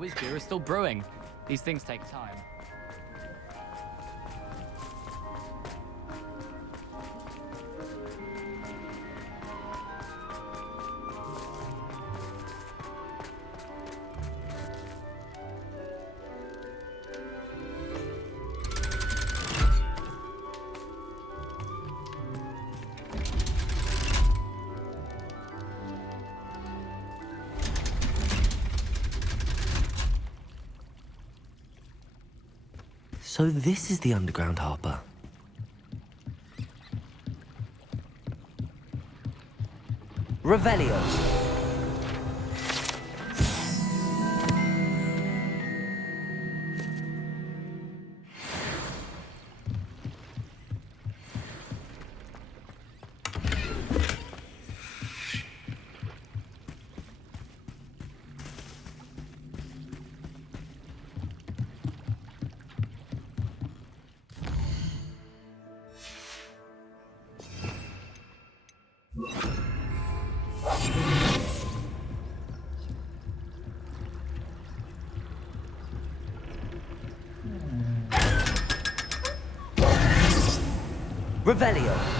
whiz beer is still brewing. These things take time. So this is the underground harbour. Revelio. Revelio.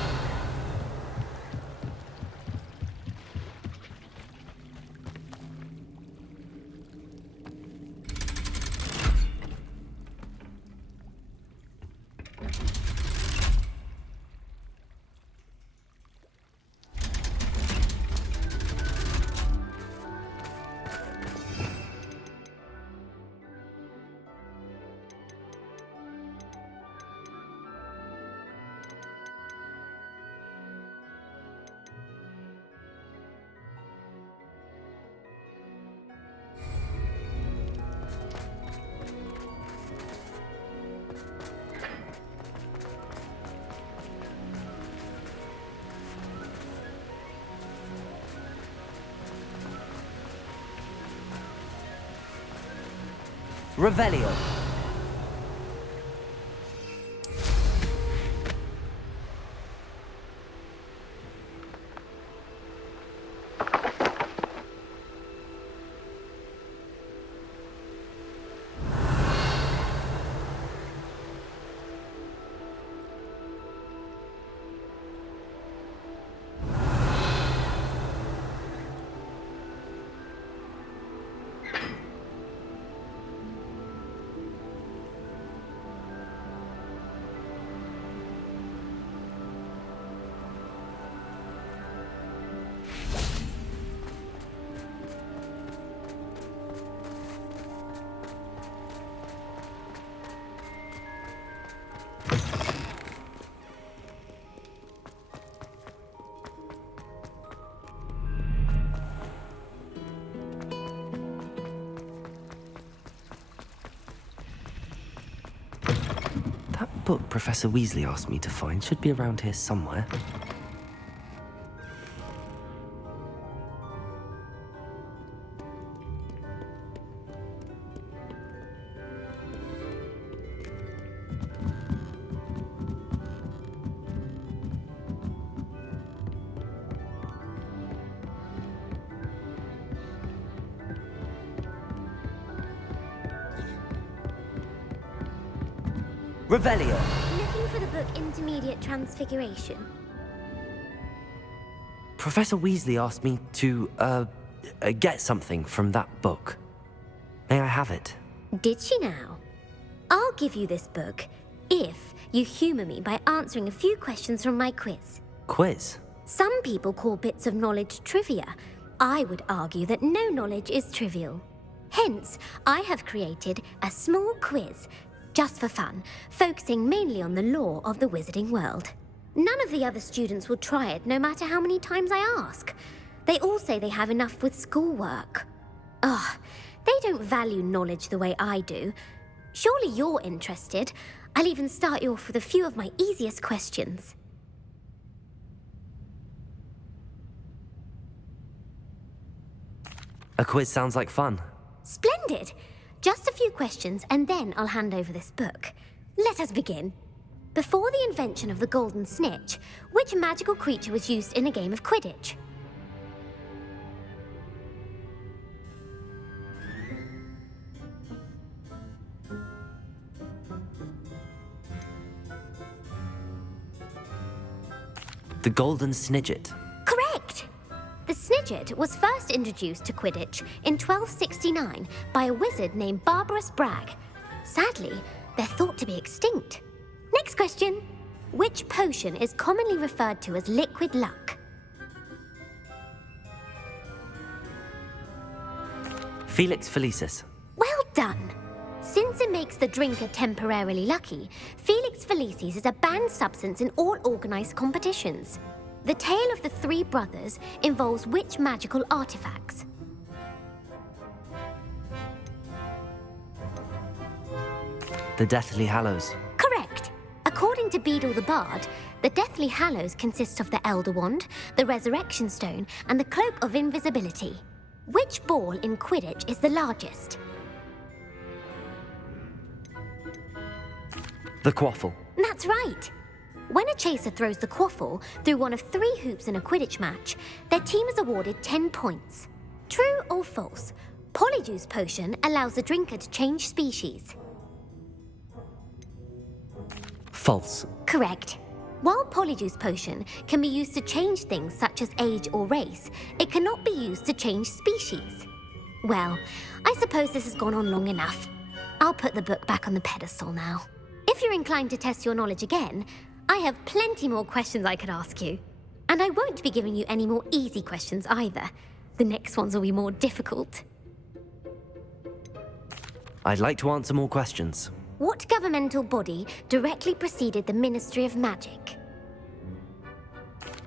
Revelio. That book Professor Weasley asked me to find should be around here somewhere. Revelio. Looking for the book Intermediate Transfiguration. Professor Weasley asked me to, get something from that book. May I have it? Did she now? I'll give you this book if you humour me by answering a few questions from my quiz. Quiz? Some people call bits of knowledge trivia. I would argue that no knowledge is trivial. Hence, I have created a small quiz just for fun, focusing mainly on the lore of the wizarding world. None of the other students will try it, no matter how many times I ask. They all say they have enough with schoolwork. Ugh, they don't value knowledge the way I do. Surely you're interested. I'll even start you off with a few of my easiest questions. A quiz sounds like fun. Splendid! Just a few questions, and then I'll hand over this book. Let us begin. Before the invention of the golden snitch, which magical creature was used in a game of Quidditch? The golden snidget. Correct! The snidget was first introduced to Quidditch in 1269 by a wizard named Barbarous Bragg. Sadly, they're thought to be extinct. Next question. Which potion is commonly referred to as liquid luck? Felix Felicis. Well done! Since it makes the drinker temporarily lucky, Felix Felicis is a banned substance in all organised competitions. The tale of the three brothers involves which magical artifacts? The Deathly Hallows. Correct! According to Beadle the Bard, the Deathly Hallows consists of the Elder Wand, the Resurrection Stone, and the Cloak of Invisibility. Which ball in Quidditch is the largest? The Quaffle. That's right! When a chaser throws the quaffle through one of 3 hoops in a Quidditch match, their team is awarded 10 points. True or false? Polyjuice Potion allows the drinker to change species. False. Correct. While Polyjuice Potion can be used to change things such as age or race, it cannot be used to change species. Well, I suppose this has gone on long enough. I'll put the book back on the pedestal now. If you're inclined to test your knowledge again, I have plenty more questions I could ask you. And I won't be giving you any more easy questions either. The next ones will be more difficult. I'd like to answer more questions. What governmental body directly preceded the Ministry of Magic?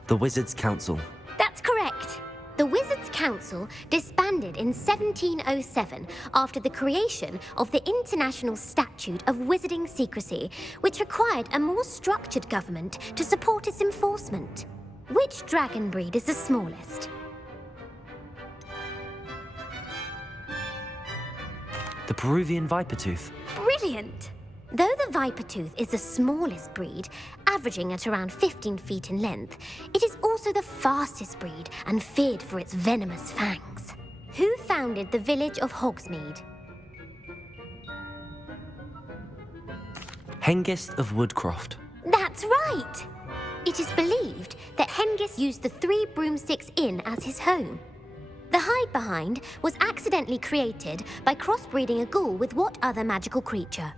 The Wizards' Council. That's correct. The Wizards' Council disbanded in 1707 after the creation of the International Statute of Wizarding Secrecy, which required a more structured government to support its enforcement. Which dragon breed is the smallest? The Peruvian Vipertooth. Brilliant! Though the Vipertooth is the smallest breed, averaging at around 15 feet in length, it is also the fastest breed and feared for its venomous fangs. Who founded the village of Hogsmeade? Hengist of Woodcroft. That's right! It is believed that Hengist used the 3 Broomsticks Inn as his home. The hide-behind was accidentally created by crossbreeding a ghoul with what other magical creature?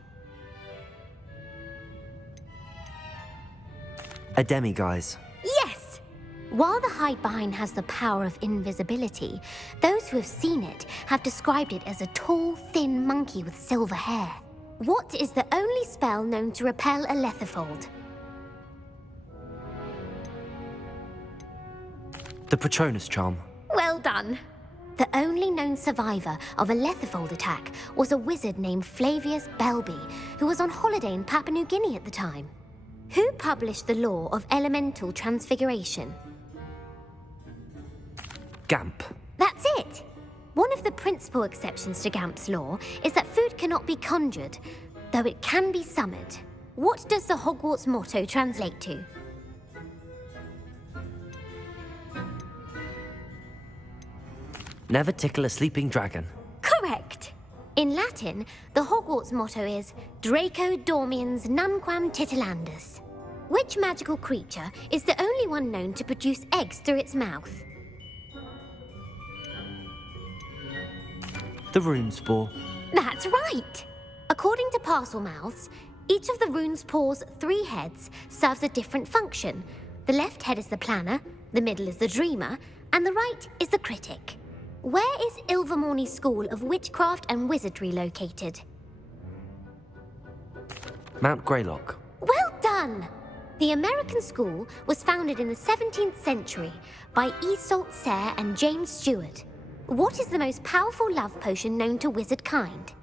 A Demiguise. Yes! While the hide-behind has the power of invisibility, those who have seen it have described it as a tall, thin monkey with silver hair. What is the only spell known to repel a Lethifold? The Patronus Charm. Well done! The only known survivor of a Lethifold attack was a wizard named Flavius Belby, who was on holiday in Papua New Guinea at the time. Who published the law of elemental transfiguration? Gamp. That's it! One of the principal exceptions to Gamp's law is that food cannot be conjured, though it can be summoned. What does the Hogwarts motto translate to? Never tickle a sleeping dragon. Correct! In Latin, the Hogwarts motto is Draco dormiens nunquam titilandus. Which magical creature is the only one known to produce eggs through its mouth? The Runespore. That's right! According to Parselmouths, each of the Runespore's 3 heads serves a different function. The left head is the planner, the middle is the dreamer, and the right is the critic. Where is Ilvermorny School of Witchcraft and Wizardry located? Mount Greylock. Well done! The American school was founded in the 17th century by Iseult Sayre and James Stewart. What is the most powerful love potion known to wizard kind?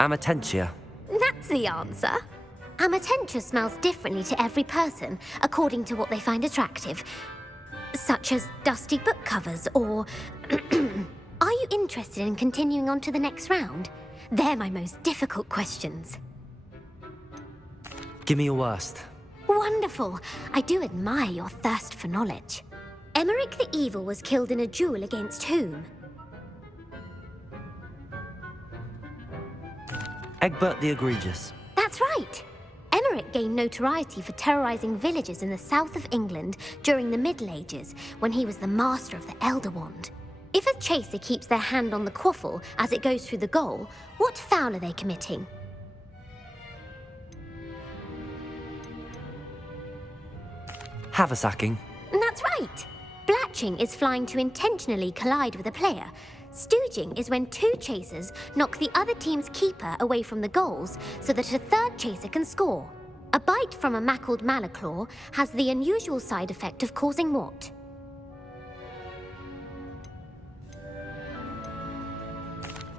Amatentia. That's the answer. Amatentia smells differently to every person, according to what they find attractive, such as dusty book covers or... Are you interested in continuing on to the next round? They're my most difficult questions. Give me your worst. Wonderful! I do admire your thirst for knowledge. Emmerich the Evil was killed in a duel against whom? Egbert the Egregious. That's right! Cleric gained notoriety for terrorizing villages in the south of England during the Middle Ages, when he was the master of the Elder Wand. If a chaser keeps their hand on the quaffle as it goes through the goal, what foul are they committing? Haversacking. That's right! Blatching is flying to intentionally collide with a player. Stooging is when two chasers knock the other team's keeper away from the goals so that a third chaser can score. A bite from a mackled malaclaw has the unusual side effect of causing what?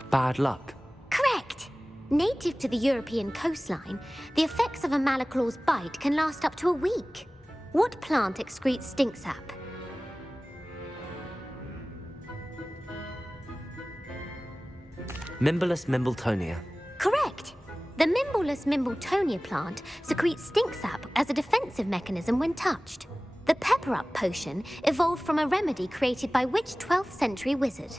Bad luck. Correct! Native to the European coastline, the effects of a malaclaw's bite can last up to a week. What plant excretes stink sap? Mimblelus Mimbletonia. Correct! The Mimblelus Mimbletonia plant secretes stink sap as a defensive mechanism when touched. The Pepper Up potion evolved from a remedy created by which 12th century wizard?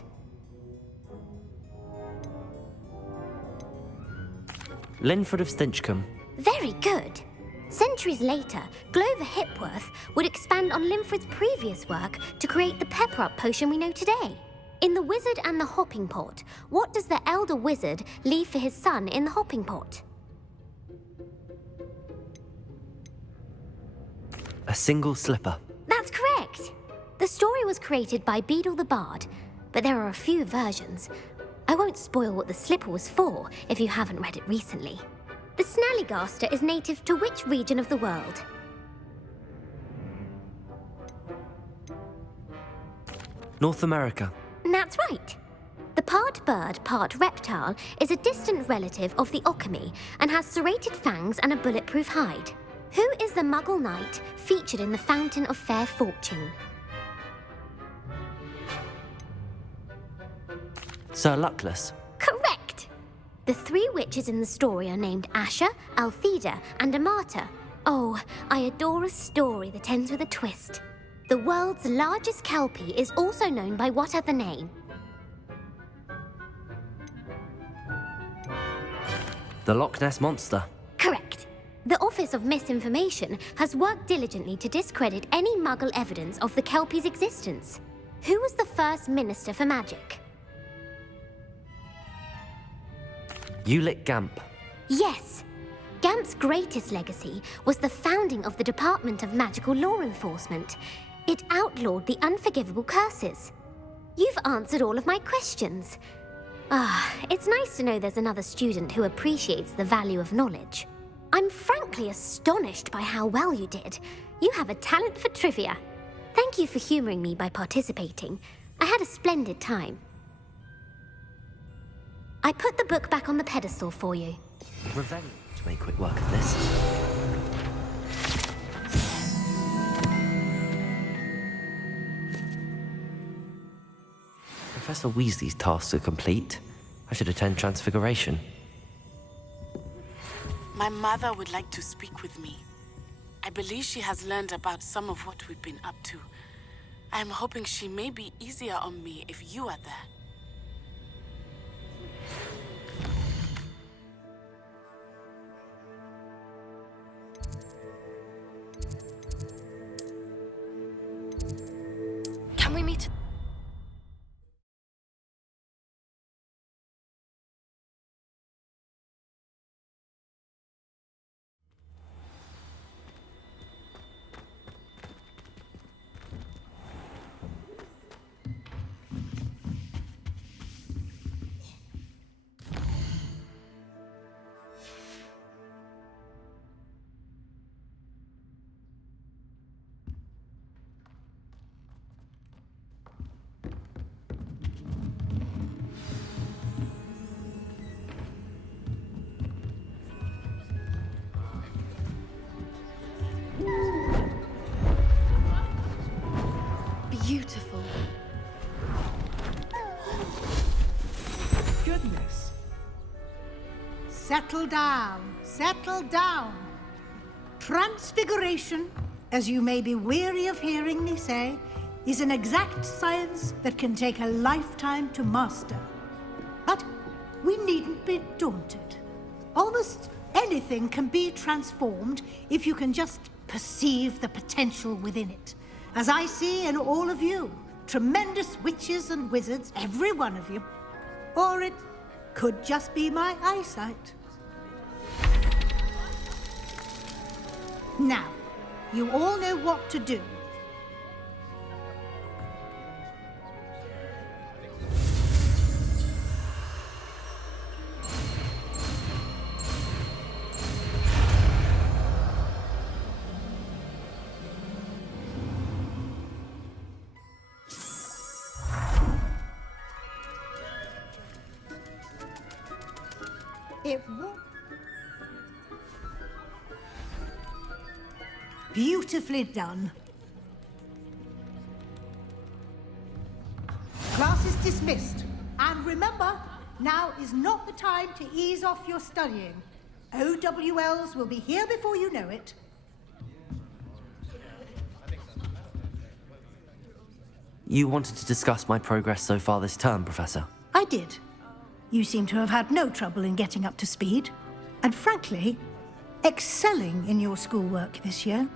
Linford of Stinchcombe. Very good! Centuries later, Glover Hipworth would expand on Linford's previous work to create the Pepper Up potion we know today. In The Wizard and the Hopping Pot, what does the elder wizard leave for his son in the hopping pot? A single slipper. That's correct! The story was created by Beadle the Bard, but there are a few versions. I won't spoil what the slipper was for if you haven't read it recently. The Snallygaster is native to which region of the world? North America. That's right. The part bird, part reptile is a distant relative of the Occamy and has serrated fangs and a bulletproof hide. Who is the Muggle knight featured in the Fountain of Fair Fortune? Sir Luckless. Correct! The three witches in the story are named Asha, Altheda, and Amata. Oh, I adore a story that ends with a twist. The world's largest kelpie is also known by what other name? The Loch Ness Monster. Correct. The Office of Misinformation has worked diligently to discredit any Muggle evidence of the kelpie's existence. Who was the first Minister for Magic? Ulick Gamp. Yes. Gamp's greatest legacy was the founding of the Department of Magical Law Enforcement. It outlawed the unforgivable curses. You've answered all of my questions. It's nice to know there's another student who appreciates the value of knowledge. I'm frankly astonished by how well you did. You have a talent for trivia. Thank you for humoring me by participating. I had a splendid time. I put the book back on the pedestal for you. Revenge to make quick work of this. Professor Weasley's tasks are complete. I should attend Transfiguration. My mother would like to speak with me. I believe she has learned about some of what we've been up to. I'm hoping she may be easier on me if you are there. Can we meet? Beautiful. Goodness. Settle down, settle down. Transfiguration, as you may be weary of hearing me say, is an exact science that can take a lifetime to master. But we needn't be daunted. Almost Anything can be transformed if you can just perceive the potential within it. As I see in all of you, tremendous witches and wizards, every one of you. Or it could just be my eyesight. Now, you all know what to do. It won't. Beautifully done. Class is dismissed. And remember, now is not the time to ease off your studying. OWLs will be here before you know it. You wanted to discuss my progress so far this term, Professor? I did. You seem to have had no trouble in getting up to speed. And frankly, excelling in your schoolwork this year.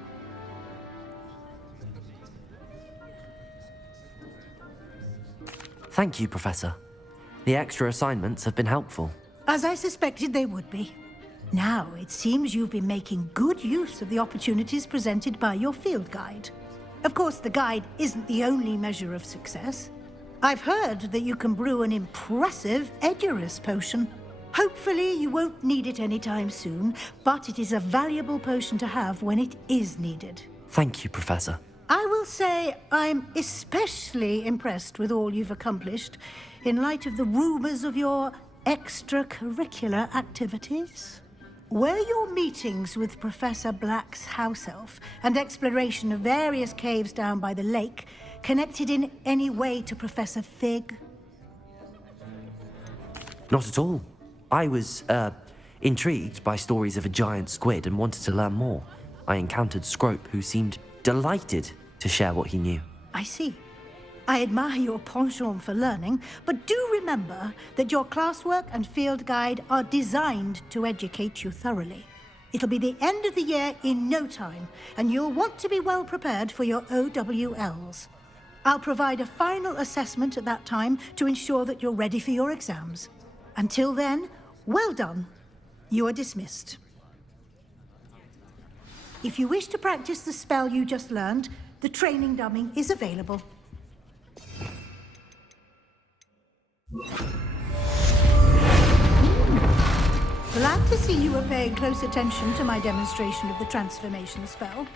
Thank you, Professor. The extra assignments have been helpful. As I suspected they would be. Now, it seems you've been making good use of the opportunities presented by your field guide. Of course, the guide isn't the only measure of success. I've heard that you can brew an impressive Edurus potion. Hopefully, you won't need it anytime soon, but it is a valuable potion to have when it is needed. Thank you, Professor. I will say I'm especially impressed with all you've accomplished in light of the rumors of your extracurricular activities. Were your meetings with Professor Black's house elf and exploration of various caves down by the lake connected in any way to Professor Fig? Not at all. I was, intrigued by stories of a giant squid and wanted to learn more. I encountered Scrope, who seemed delighted to share what he knew. I see. I admire your penchant for learning, but do remember that your classwork and field guide are designed to educate you thoroughly. It'll be the end of the year in no time, and you'll want to be well prepared for your OWLs. I'll provide a final assessment at that time to ensure that you're ready for your exams. Until then, well done. You are dismissed. If you wish to practice the spell you just learned, the training dummy is available. Glad to see you were paying close attention to my demonstration of the transformation spell.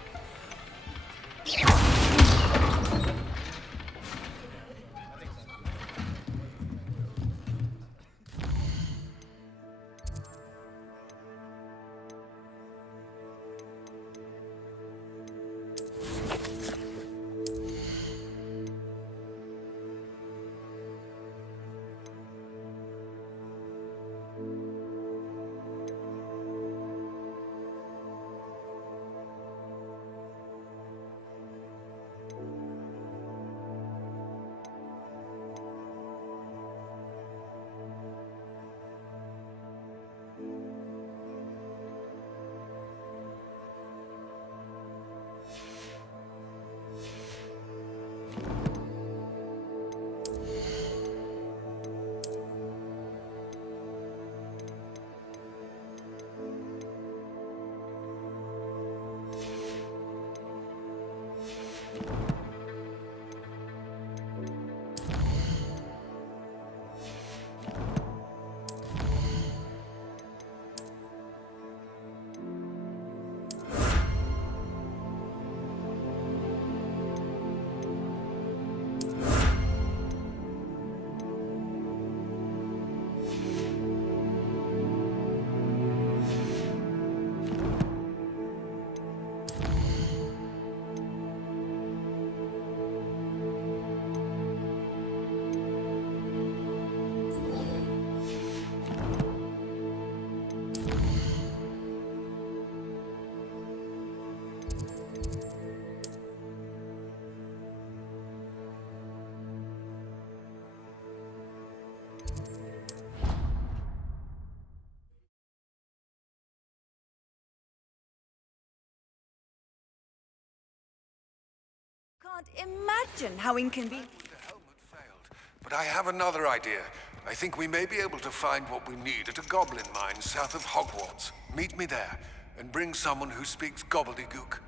can't imagine how inconvenient. The helmet failed, but I have another idea. I think we may be able to find what we need at a goblin mine south of Hogwarts. Meet me there, and bring someone who speaks gobbledygook.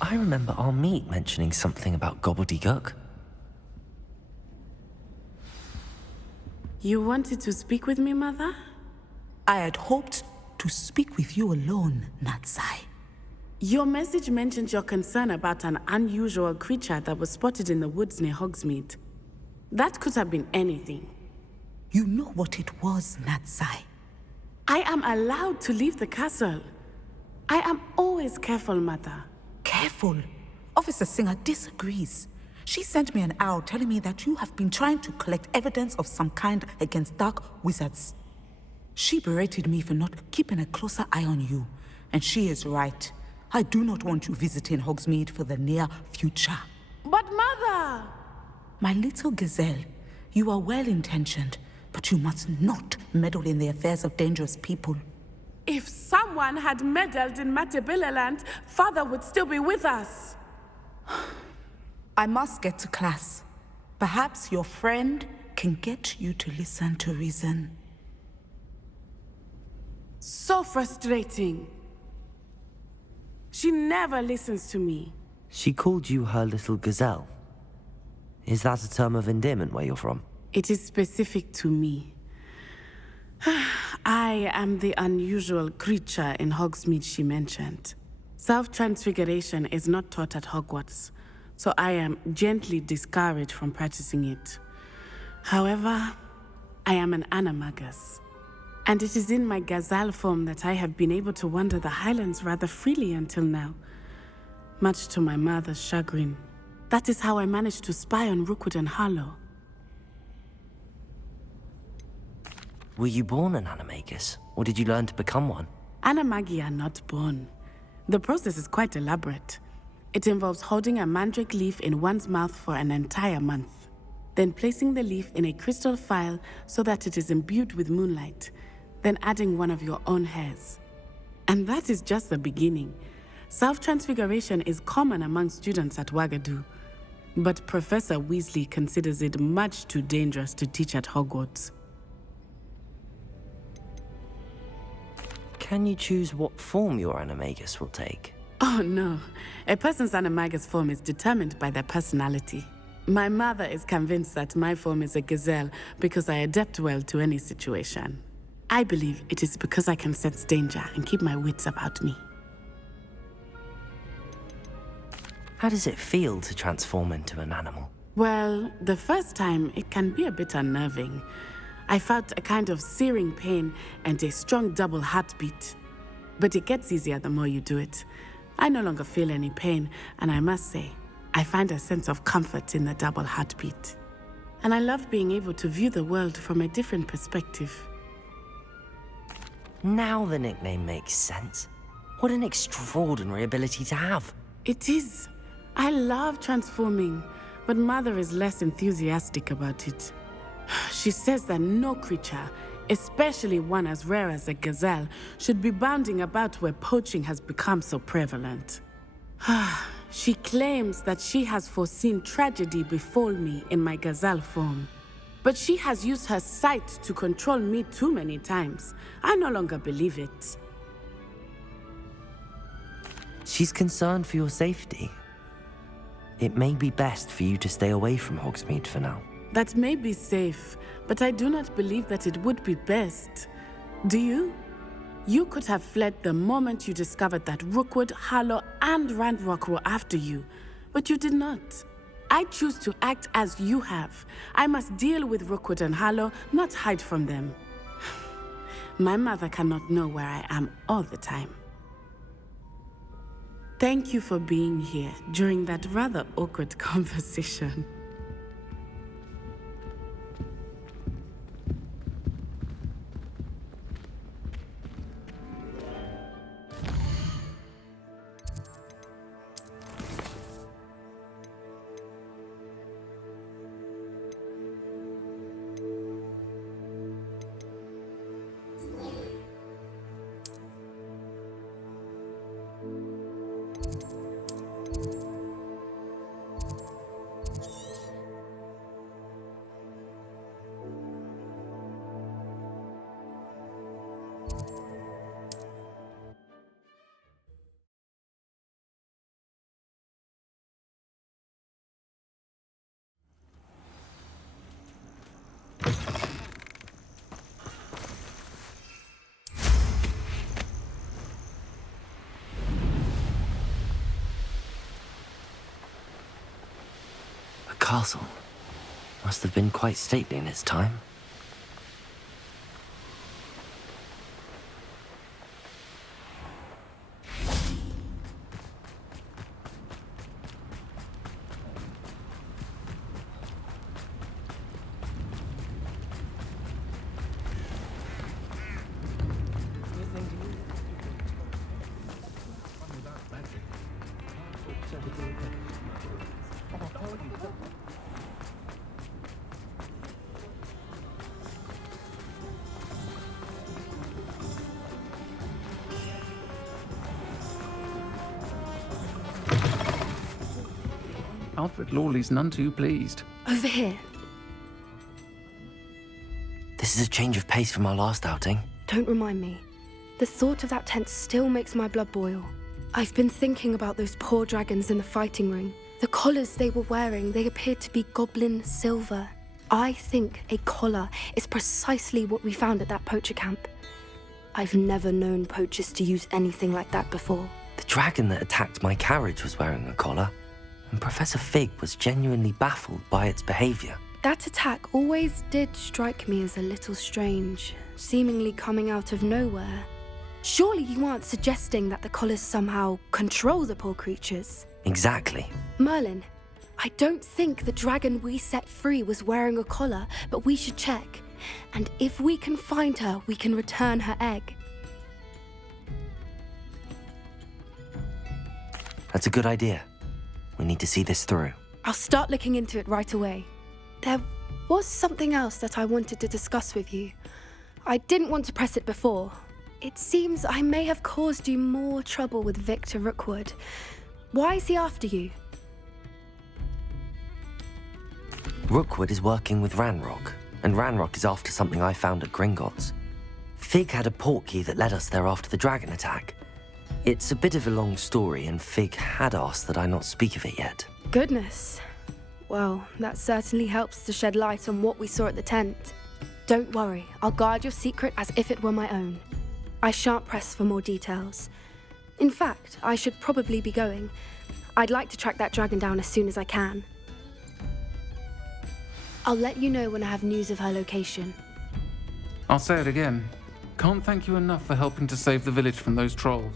I remember our meet mentioning something about gobbledygook. You wanted to speak with me, Mother? I had hoped to speak with you alone, Natsai. Your message mentioned your concern about an unusual creature that was spotted in the woods near Hogsmeade. That could have been anything. You know what it was, Natsai. I am allowed to leave the castle. I am always careful, Mother. Careful. Officer Singer disagrees. She sent me an owl telling me that you have been trying to collect evidence of some kind against dark wizards. She berated me for not keeping a closer eye on you, and she is right. I do not want you visiting Hogsmeade for the near future. But Mother! My little gazelle, you are well-intentioned, but you must not meddle in the affairs of dangerous people. If someone had meddled in Matabeleland, Father would still be with us. I must get to class. Perhaps your friend can get you to listen to reason. So frustrating. She never listens to me. She called you her little gazelle. Is that a term of endearment where you're from? It is specific to me. I am the unusual creature in Hogsmeade she mentioned. Self-transfiguration is not taught at Hogwarts, so I am gently discouraged from practicing it. However, I am an animagus, and it is in my gazelle form that I have been able to wander the Highlands rather freely until now, much to my mother's chagrin. That is how I managed to spy on Rookwood and Harlow. Were you born an animagus, or did you learn to become one? Animagi are not born. The process is quite elaborate. It involves holding a mandrake leaf in one's mouth for an entire month, then placing the leaf in a crystal phial so that it is imbued with moonlight, then adding one of your own hairs. And that is just the beginning. Self-transfiguration is common among students at Wagadu, but Professor Weasley considers it much too dangerous to teach at Hogwarts. Can you choose what form your animagus will take? Oh no, a person's animagus form is determined by their personality. My mother is convinced that my form is a gazelle because I adapt well to any situation. I believe it is because I can sense danger and keep my wits about me. How does it feel to transform into an animal? Well, the first time it can be a bit unnerving. I felt a kind of searing pain and a strong double heartbeat. But it gets easier the more you do it. I no longer feel any pain, and I must say, I find a sense of comfort in the double heartbeat. And I love being able to view the world from a different perspective. Now the nickname makes sense. What an extraordinary ability to have. It is. I love transforming, but Mother is less enthusiastic about it. She says that no creature, especially one as rare as a gazelle, should be bounding about where poaching has become so prevalent. She claims that she has foreseen tragedy befall me in my gazelle form. But she has used her sight to control me too many times. I no longer believe it. She's concerned for your safety. It may be best for you to stay away from Hogsmeade for now. That may be safe, but I do not believe that it would be best. Do you? You could have fled the moment you discovered that Rookwood, Harlow, and Ranrock were after you, but you did not. I choose to act as you have. I must deal with Rookwood and Harlow, not hide from them. My mother cannot know where I am all the time. Thank you for being here during that rather awkward conversation. castle. Must have been quite stately in its time. Alfred Lawley's none too pleased. Over here. This is a change of pace from our last outing. Don't remind me. The thought of that tent still makes my blood boil. I've been thinking about those poor dragons in the fighting ring. The collars they were wearing, they appeared to be goblin silver. I think a collar is precisely what we found at that poacher camp. I've never known poachers to use anything like that before. The dragon that attacked my carriage was wearing a collar, and Professor Fig was genuinely baffled by its behavior. That attack always did strike me as a little strange, seemingly coming out of nowhere. Surely you aren't suggesting that the collars somehow control the poor creatures? Exactly. Merlin, I don't think the dragon we set free was wearing a collar, but we should check. And if we can find her, we can return her egg. That's a good idea. We need to see this through. I'll start looking into it right away. There was something else that I wanted to discuss with you. I didn't want to press it before. It seems I may have caused you more trouble with Victor Rookwood. Why is he after you? Rookwood is working with Ranrock, and Ranrock is after something I found at Gringotts. Fig had a portkey that led us there after the dragon attack. It's a bit of a long story, and Fig had asked that I not speak of it yet. Goodness. Well, that certainly helps to shed light on what we saw at the tent. Don't worry, I'll guard your secret as if it were my own. I shan't press for more details. In fact, I should probably be going. I'd like to track that dragon down as soon as I can. I'll let you know when I have news of her location. I'll say it again. Can't thank you enough for helping to save the village from those trolls.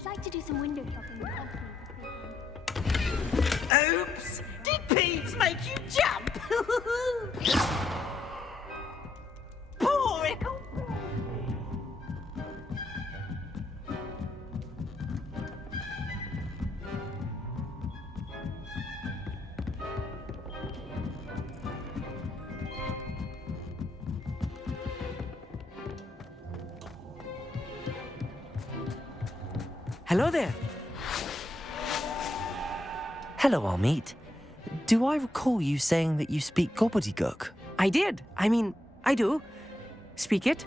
I'd like to do some window shopping with Oops! Did Peeves make you jump? Poor Ickle! Hello there. Hello, Armeet. Do I recall you saying that you speak gobbledygook? I did. I do. Speak it.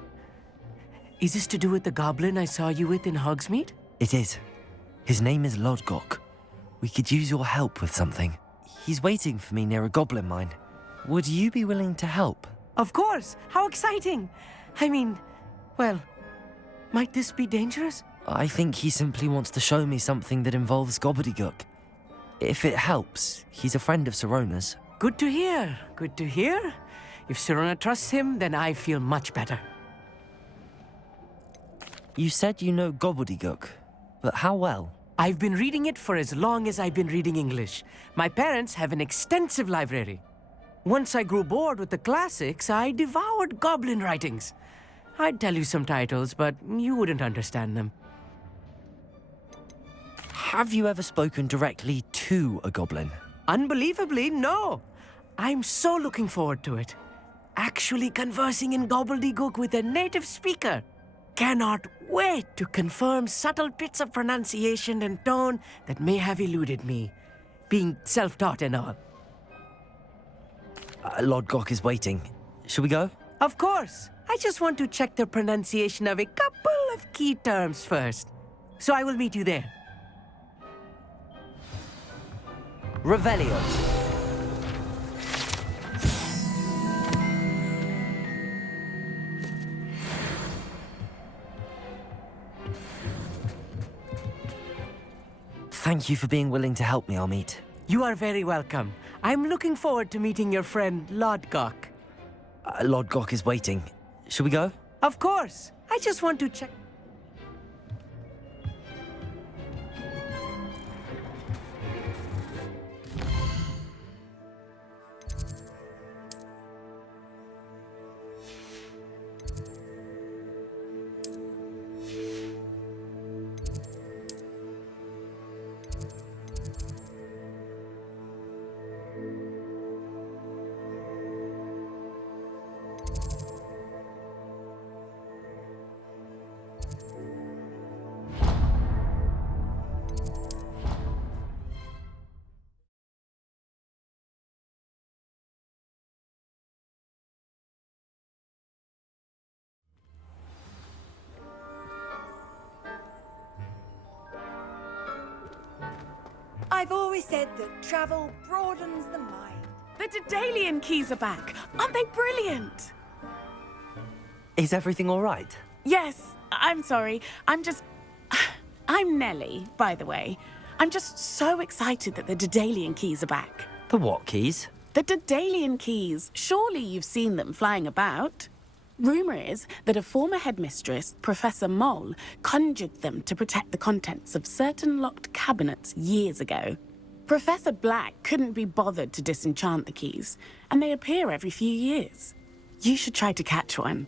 Is this to do with the goblin I saw you with in Hogsmeade? It is. His name is Lodgok. We could use your help with something. He's waiting for me near a goblin mine. Would you be willing to help? Of course. How exciting. Well, might this be dangerous? I think he simply wants to show me something that involves gobbledygook. If it helps, he's a friend of Sirona's. Good to hear. Good to hear. If Sirona trusts him, then I feel much better. You said you know gobbledygook, but how well? I've been reading it for as long as I've been reading English. My parents have an extensive library. Once I grew bored with the classics, I devoured goblin writings. I'd tell you some titles, but you wouldn't understand them. Have you ever spoken directly to a goblin? Unbelievably, no. I'm so looking forward to it. Actually conversing in gobbledygook with a native speaker. Cannot wait to confirm subtle bits of pronunciation and tone that may have eluded me, being self-taught and all. Lord Gok is waiting. Shall we go? Of course. I just want to check the pronunciation of a couple of key terms first. So I will meet you there. Revelio. Thank you for being willing to help me, Amit. You are very welcome. I'm looking forward to meeting your friend, Lord Gok. Lord Gok is waiting. Shall we go? Of course. I just want to check. I've always said that travel broadens the mind. The Daedalian keys are back. Aren't they brilliant? Is everything all right? Yes, I'm sorry. I'm Nellie, by the way. I'm just so excited that the Daedalian keys are back. The what keys? The Daedalian keys. Surely you've seen them flying about. Rumour is that a former headmistress, Professor Mole, conjured them to protect the contents of certain locked cabinets years ago. Professor Black couldn't be bothered to disenchant the keys, and they appear every few years. You should try to catch one.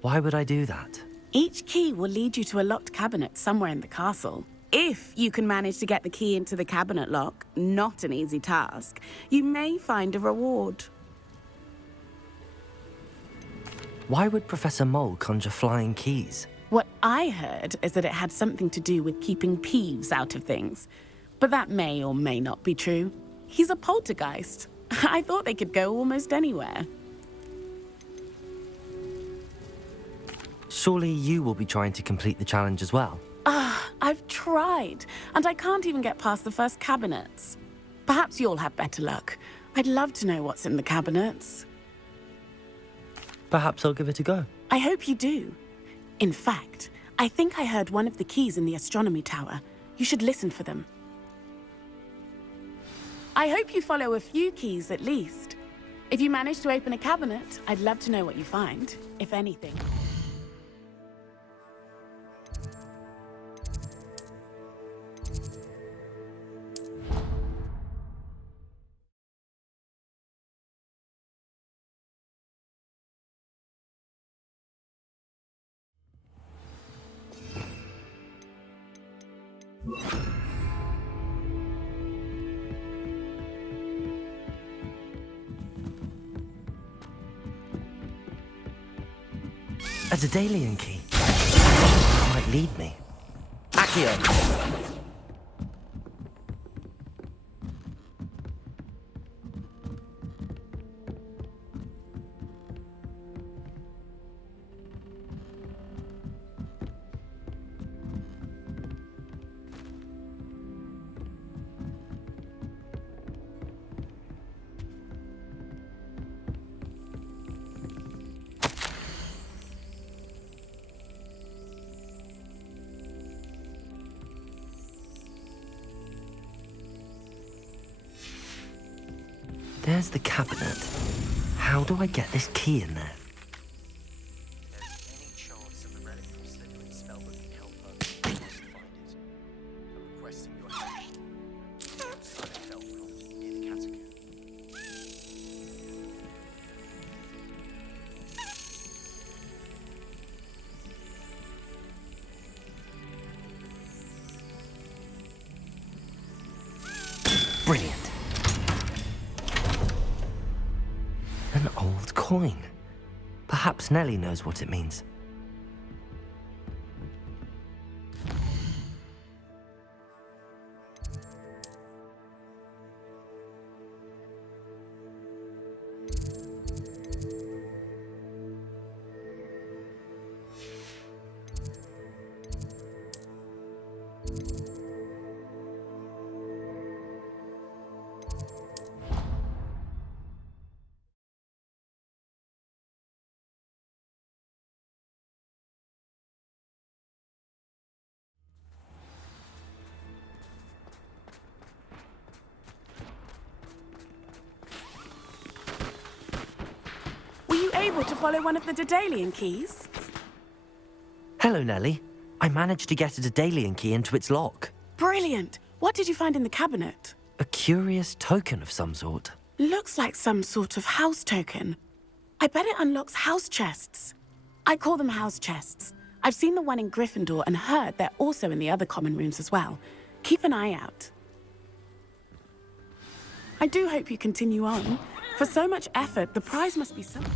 Why would I do that? Each key will lead you to a locked cabinet somewhere in the castle. If you can manage to get the key into the cabinet lock, not an easy task, you may find a reward. Why would Professor Mole conjure flying keys? What I heard is that it had something to do with keeping Peeves out of things. But that may or may not be true. He's a poltergeist. I thought they could go almost anywhere. Surely you will be trying to complete the challenge as well. I've tried, and I can't even get past the first cabinets. Perhaps you'll have better luck. I'd love to know what's in the cabinets. Perhaps I'll give it a go. I hope you do. In fact, I think I heard one of the keys in the astronomy tower. You should listen for them. I hope you follow a few keys at least. If you manage to open a cabinet, I'd love to know what you find, if anything. A Daedalian key. Might lead me. Accio! There's the cabinet. How do I get this key in there? There's any chance of the relic from Slytherin's coin. Perhaps Nellie knows what it means. Able to follow one of the Daedalian keys? Hello, Nellie. I managed to get a Daedalian key into its lock. Brilliant! What did you find in the cabinet? A curious token of some sort. Looks like some sort of house token. I bet it unlocks house chests. I call them house chests. I've seen the one in Gryffindor and heard they're also in the other common rooms as well. Keep an eye out. I do hope you continue on. For so much effort, the prize must be something.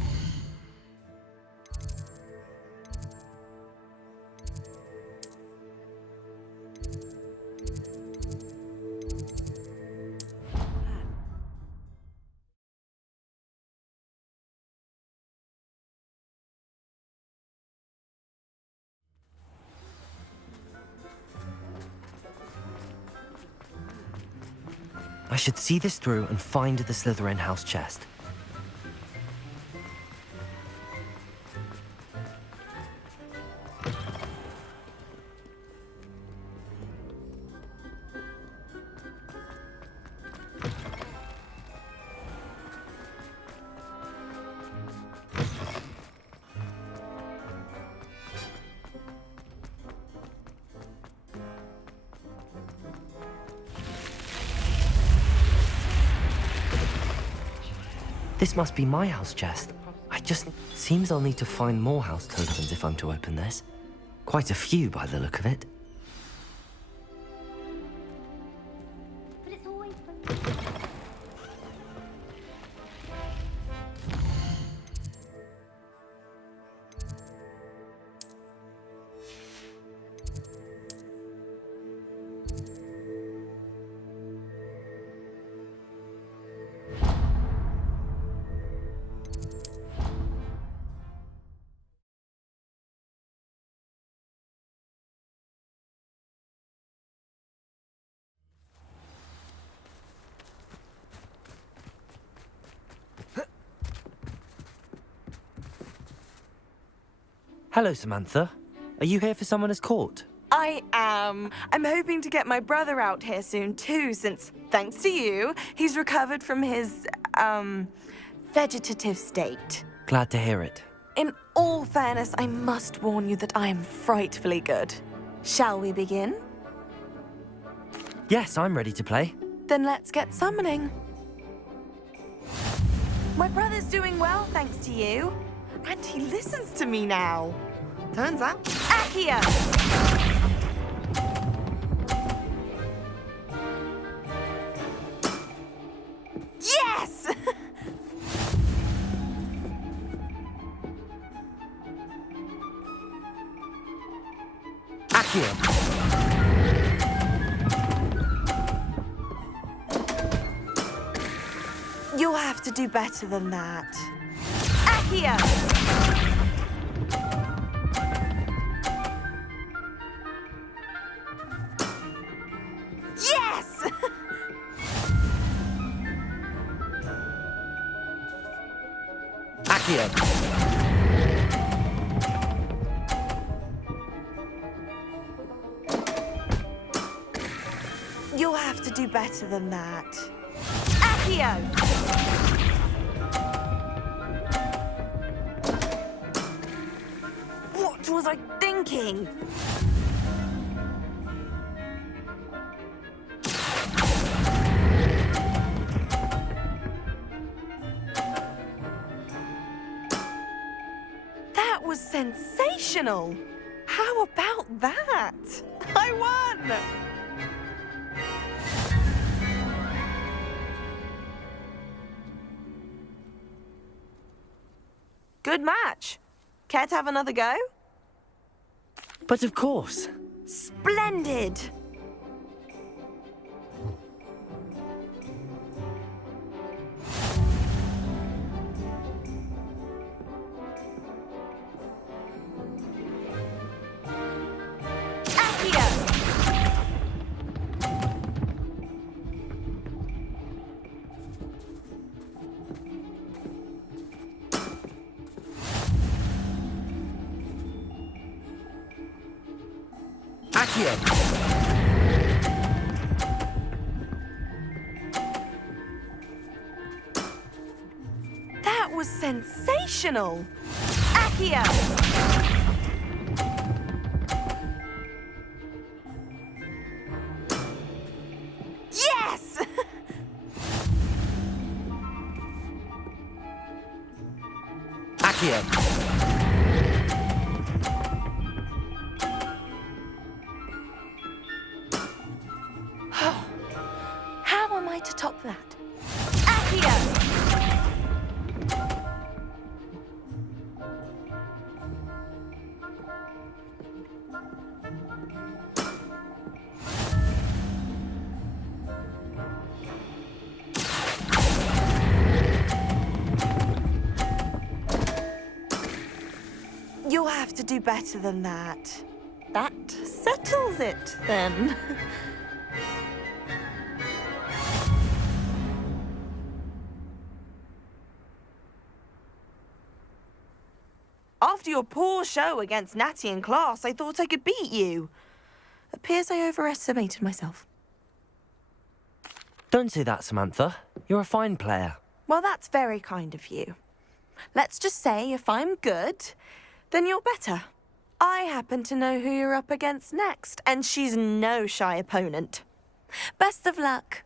I should see this through and find the Slytherin house chest. This must be my house chest. Seems I'll need to find more house tokens if I'm to open this. Quite a few by the look of it. But it's always Hello, Samantha. Are you here for someone as court? I am. I'm hoping to get my brother out here soon too, since, thanks to you, he's recovered from his, vegetative state. Glad to hear it. In all fairness, I must warn you that I am frightfully good. Shall we begin? Yes, I'm ready to play. Then let's get summoning. My brother's doing well, thanks to you. And he listens to me now. Turns out, Accio! Yes! Accio! You'll have to do better than that. Accio! Yes! Accio! You'll have to do better than that. Accio! What was I thinking? That was sensational! How about that? I won! Good match. Care to have another go? But of course. Splendid. That was sensational! Accio! Yes! Accio! How am I to top that? Accio! You'll have to do better than that. That settles it, then. After your poor show against Natty in class, I thought I could beat you. Appears I overestimated myself. Don't say that, Samantha. You're a fine player. Well, that's very kind of you. Let's just say if I'm good, then you're better. I happen to know who you're up against next, and she's no shy opponent. Best of luck.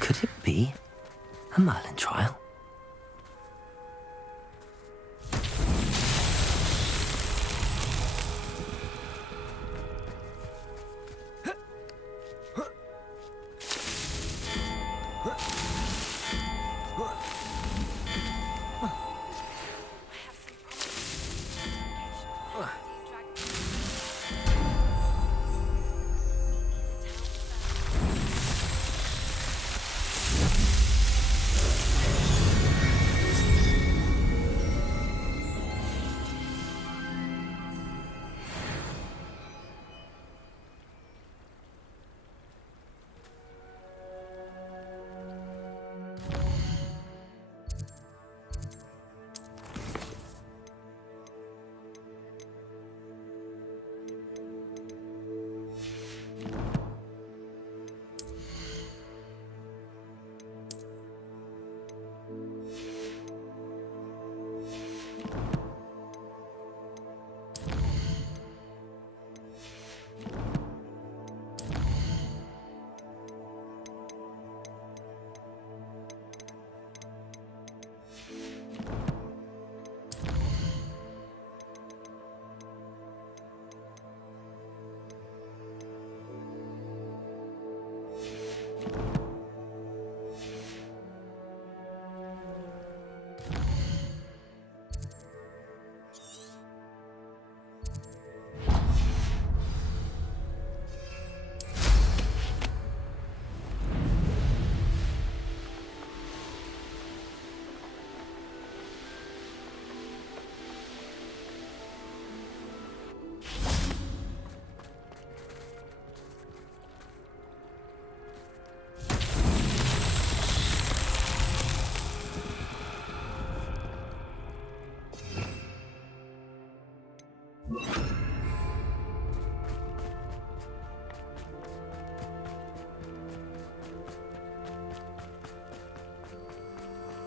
Could it be a Merlin trial?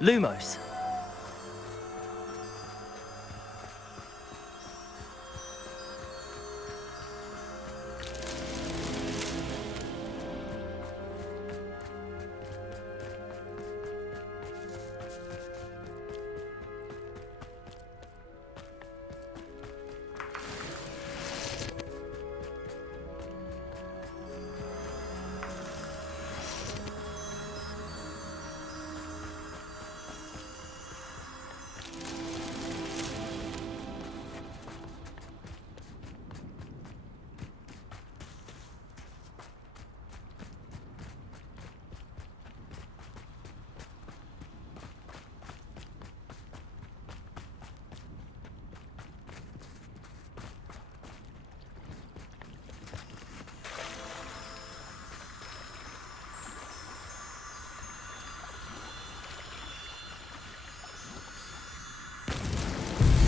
Lumos.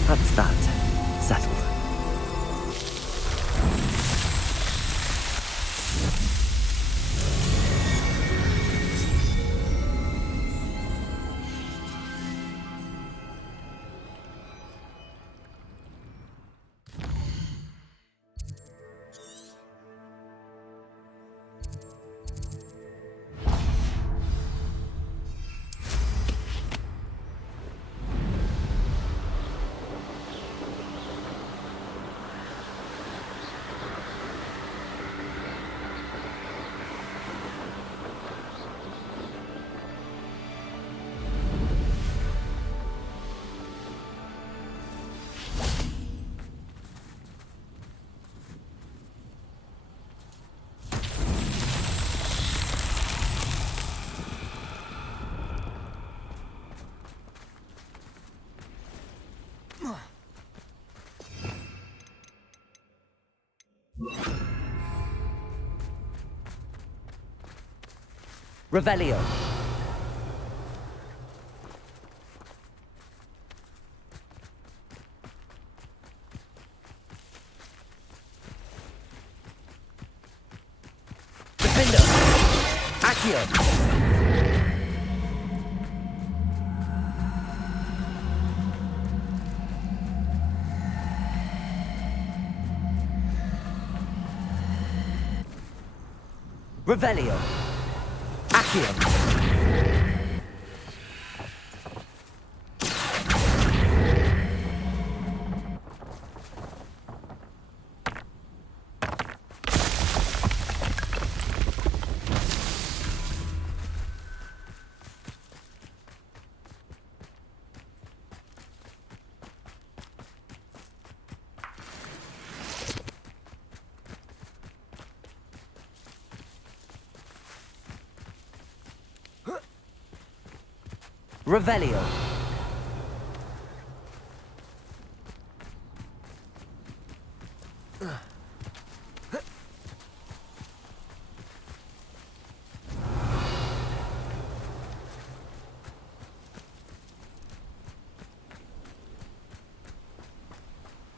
That's that. Settled. Revelio. Defender. Accio. Revelio. Accio. Revelio.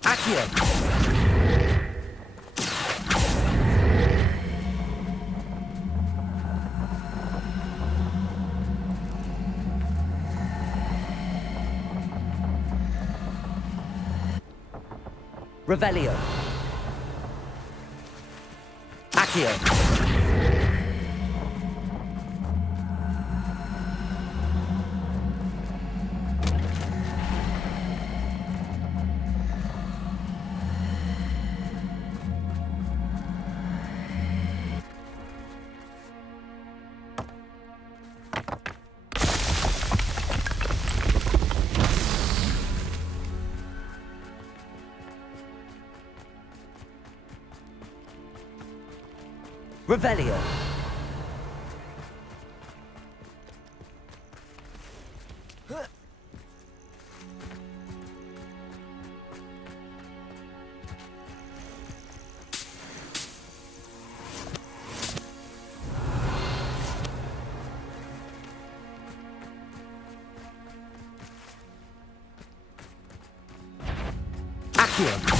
Accio. Revelio. Accio. Revelio. Accio.